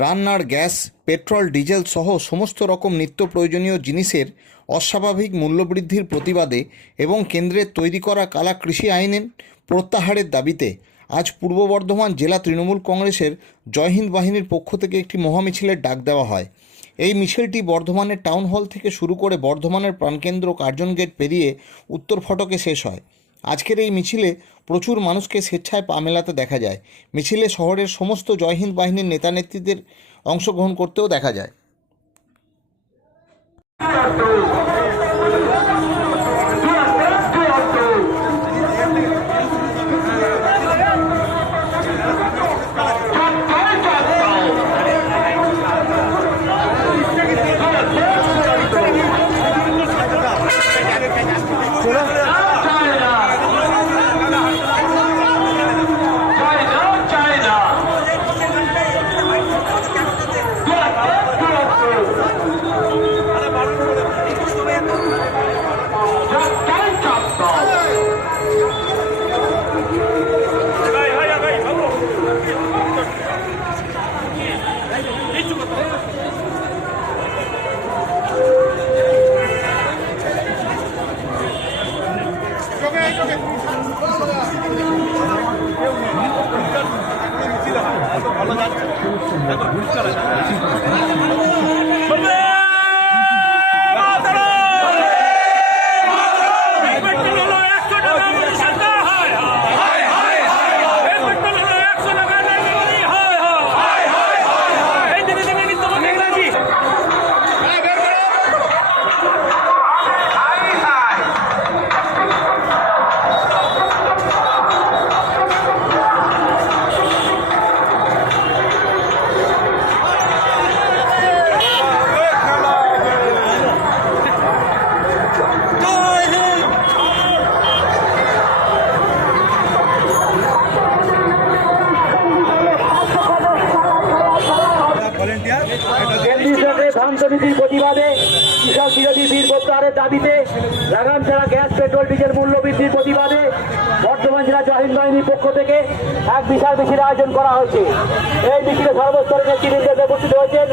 রান্নার gas, petrol, diesel সহ সমস্ত রকম নিত্য প্রয়োজনীয় জিনিসের অস্বাভাবিক মূল্যবৃদ্ধির প্রতিবাদে এবং কেন্দ্রের তৈরি করা কালা কৃষি আইনের প্রত্যাহারের দাবিতে আজ পূর্ব বর্ধমান জেলা তৃণমূল কংগ্রেসের জয় হিন্দ বাহিনীর পক্ষ থেকে একটি মহামিছিলের ডাক দেওয়া হয়। এই মিছিলটি বর্ধমানের টাউন হল থেকে শুরু করে বর্ধমানের প্রাণকেন্দ্র কার্জন গেট পেরিয়ে উত্তর ফটকে শেষ হয়। আজকের এই মিছিলে প্রচুর মানুষকে স্বেচ্ছায় পা মেলাতে দেখা যায়। মিছিলে শহরের সমস্ত জয় হিন্দ বাহিনীর নেতা নেত্রীদের অংশগ্রহণ করতেও দেখা যায়। ধাননীতির প্রতিবাদে কৃষক বিরোধী বিল প্রত্যাহারের দাবিতে লাগাম ছাড়া গ্যাস, পেট্রোল, ডিজেল মূল্য বৃদ্ধির প্রতিবাদে বর্ধমান জেলা জয় হিন্দ বাহিনীর পক্ষ থেকে এক বিশাল মিছিল আয়োজন করা হয়েছে। এই মিছিলে সর্বস্তরের নেতৃবৃন্দ উপস্থিত হয়েছেন।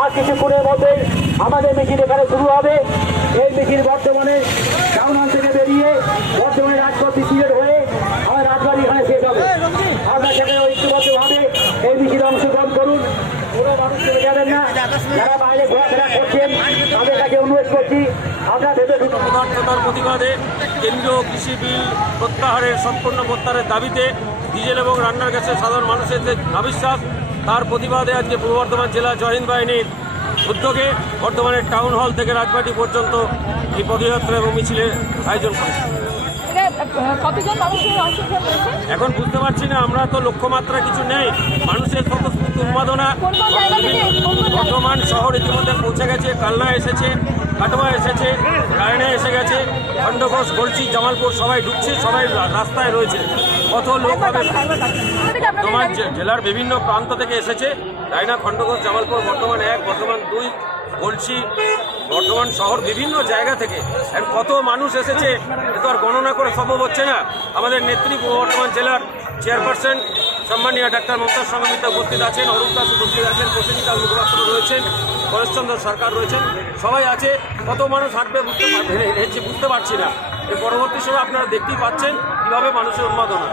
আর কিছুক্ষণের মধ্যেই আমাদের মিছিল এখানে শুরু হবে। এই মিছিল বর্ধমানের টাউন হল থেকে বেরিয়ে বর্ধমানের রাজপথ বিসিএর হয়ে আমার রাজবাড়ি এখানে শেষ হবে। আমরা সেখানে ঐক্যবদ্ধভাবে এই মিছিলে অংশগ্রহণ করুন। কোনো মানুষকে যাবেন না, যারা বাইরে ঘোরাফেরা করছেন তাদের কাছে অনুরোধ করছি আমরা পদার্থতার প্রতিবাদে কেন্দ্রীয় কৃষি বিল প্রত্যাহারের সম্পূর্ণ প্রত্যাহারের দাবিতে ডিজেল এবং রান্নার গ্যাসের সাধারণ মানুষের যে অবিশ্বাস, তার প্রতিবাদে আজকে পূর্ব বর্ধমান জেলা জয় হিন্দ বাহিনীর উদ্যোগে বর্ধমানের টাউন হল থেকে রাজবাড়ি পর্যন্ত এই পদযাত্রা এবং মিছিলের আয়োজন করেছে। এখন বুঝতে পারছি না, আমরা তো লক্ষ্যমাত্রা কিছু নেই। মানুষের স্বতঃস্ফূর্ত উন্মাদনা বর্ধমান শহর ইতিমধ্যে পৌঁছে গেছে। কালনা এসেছে, কাটোয়া এসেছে, রায়না এসে গেছে, খণ্ডঘোষ, গলসি, জামালপুর সবাই ঢুকছে, সবাই রাস্তায় রয়েছে। কত লোক হবে বর্ধমান জেলার বিভিন্ন প্রান্ত থেকে এসেছে। রায়না, খণ্ডঘোষ, জামালপুর, বর্ধমান 1, বর্ধমান 2, গলসি, বর্ধমান শহর বিভিন্ন জায়গা থেকে কত মানুষ এসেছে এ তো আর গণনা করে সম্ভব হচ্ছে না। আমাদের নেত্রী পূর্ব বর্ধমান জেলার চেয়ারপারসন সম্মানীয় ডাক্তার মমতা সংঘমিতা উপস্থিত আছেন, অরূপ দাস উপস্থিত আছেন, প্রসেনজিৎ মুখপাত্র রয়েছেন, পরেশচন্দ্র সরকার রয়েছেন, সবাই আছে। কত মানুষ হাঁটবে বুঝতে পারছি না। এর পরবর্তী সময় আপনারা দেখতেই পাচ্ছেন কিভাবে মানুষের উন্মাদনা।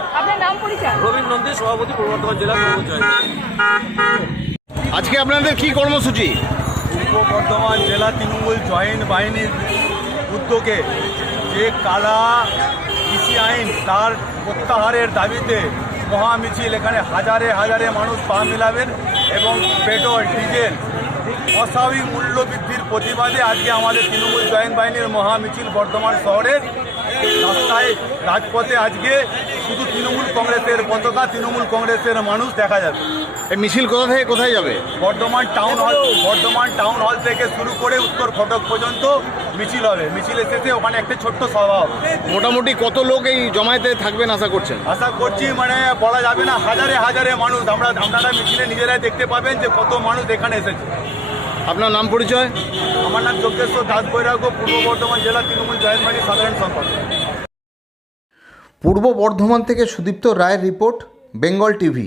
রবীন্দ্র নন্দী, সভাপতি, পূর্ব বর্ধমান জেলা কর্মচারী। আজকে আপনাদের কি কর্মসূচি? পূর্ব বর্ধমান জেলা তৃণমূল জয় হিন্দ বাহিনীর উদ্যোগে যে কালা কৃষি আইন তার প্রত্যাহারের দাবিতে মহামিছিল, এখানে হাজারে হাজারে মানুষ পা মেলাবেন এবং পেট্রোল, ডিজেল অস্বাভাবিক মূল্য বৃদ্ধির প্রতিবাদে আজকে আমাদের তৃণমূল জয় হিন্দ বাহিনীর মহামিছিল বর্ধমান শহরের রাস্তায়, রাজপথে আজকে শুধু তৃণমূল কংগ্রেসের পতাকা, তৃণমূল কংগ্রেসের মানুষ দেখা যাবে। এই মিছিল কোথা থেকে কোথায় যাবে? বর্ধমান টাউন হল থেকে শুরু করে উত্তর ফটক পর্যন্ত মিছিল হবে। মিছিল শেষে ওখানে একটা ছোট্ট সভা হবে। মোটামুটি কত লোক এই জমায়েতে থাকবেন আশা করছেন? আশা করছি মানে বলা যাবে না, হাজারে হাজারে মানুষ। আপনারা মিছিলে নিজেরাই দেখতে পাবেন যে কত মানুষ এখানে এসেছে। আপনার নাম পরিচয়? আমার নাম যোগেশ্বর দাস বৈরাগ্য, পূর্ব বর্ধমান জেলা তৃণমূল জয় হিন্দ বাহিনীর সাধারণ সম্পাদক। পূর্ব বর্ধমান থেকে সুদীপ্ত রায়ের রিপোর্ট, বেঙ্গল টিভি।